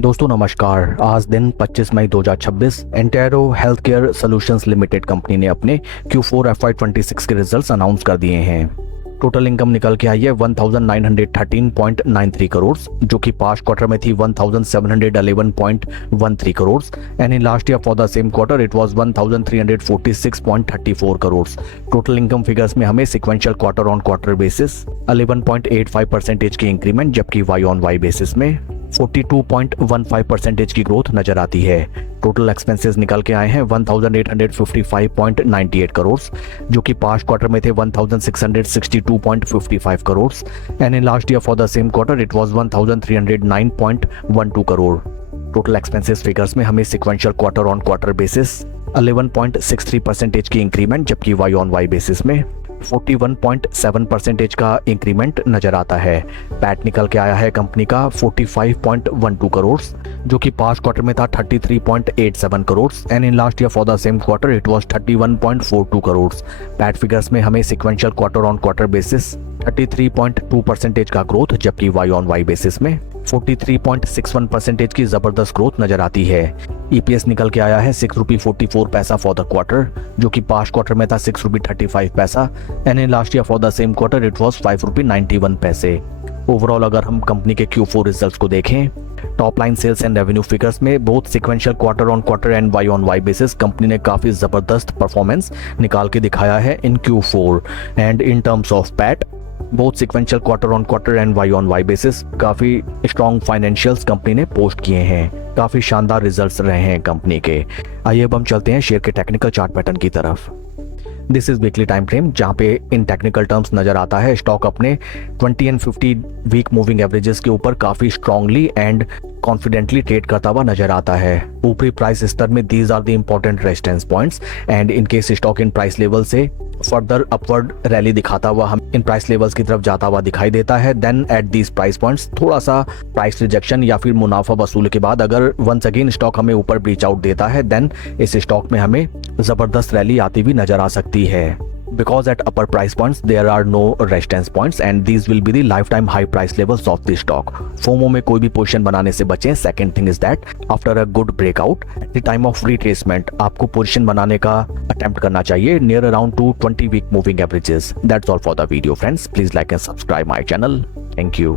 दोस्तों नमस्कार। आज दिन 25 मई 2026 Entero health care solutions limited company ने अपने Q4 FY26 के रिजल्ट्स अनाउंस कर दिए हैं। टोटल इनकम निकल के आई है 1913.93 करोड़, जो कि पास्ट क्वार्टर में थी 1711.13 crore and in last year for the same quarter it was 1346.34 crore. Total income figures में हमें sequential quarter on quarter basis 11.85% की इंक्रीमेंट, जबकि वाई ऑन वाई बेसिस में 42.15% की ग्रोथ नजर आती है। टोटल एक्सपेंसेस निकल के आए हैं 1855.98 करोड़, जो कि पास्ट क्वार्टर में थे 1662.55 crore and in last year for the same quarter it was 1309.12 crore. Total expenses figures में हमें sequential quarter on quarter basis 11.63% की इंक्रीमेंट, जबकि वाई ऑन वाई बेसिस में 41.7% का इंक्रीमेंट नजर आता है। पैट निकल के आया है कंपनी का 45.12 करोड़, जो कि पास्ट क्वार्टर में था 33.87 crore and in last year for the same quarter it was 31.42 crore. PAT figures में हमें sequential quarter on quarter basis 33.2% का ग्रोथ, जबकि वाई ऑन वाई बेसिस में 43.61% की जबरदस्त ग्रोथ नजर आती है। ईपीएस निकल के आया है 6 रुपी 44 पैसा फॉर द क्वार्टर, जो कि पास्ट क्वार्टर में था 6 रुपी 35 पैसा and in last year for the same quarter it was 5 रुपी 91 पैसे। ओवरऑल अगर हम कंपनी के Q4 रिजल्ट्स को देखें, top line sales and revenue figures में both sequential quarter on quarter and Y on Y basis company ने काफी जबरदस्त परफॉर्मेंस निकाल के दिखाया है in Q4 and in terms of PAT both sequential quarter on quarter and Y on Y basis काफी strong financials company ने post किए हैं। काफी शानदार रिजल्ट्स रहे हैं कंपनी के। आइए अब हम चलते हैं शेयर के टेक्निकल चार्ट पैटर्न की तरफ। This is weekly time frame, जहां पे इन टेक्निकल टर्म्स नजर आता है स्टॉक अपने 20 एंड 50 वीक मूविंग एवरेजेस के ऊपर काफी स्ट्रांगली एंड कॉन्फिडेंटली ट्रेड करता हुआ नजर आता है। ऊपरी प्राइस स्तर में these are the important resistance points and in case stock in price level से फर्दर अपवर्ड रैली दिखाता हुआ हम इन प्राइस लेवल्स की तरफ जाता हुआ दिखाई देता है, then at these price points थोड़ा सा प्राइस रिजेक्शन या फिर मुनाफा वसूल के बाद अगर वंस अगेन स्टॉक हमें ऊपर ब्रीच आउट देता है, देन इस स्टॉक में हमें जबरदस्त रैली आती हुई नजर आ सकती है। Because at upper price points there are no resistance points and these will be the lifetime high price levels of the stock. FOMO में कोई भी पोजीशन बनाने से बचें। Second thing is that after a good breakout at the time of retracement आपको position बनाने का attempt करना चाहिए near around 220 week moving averages. That's all for the video friends. Please like and subscribe my channel. Thank you.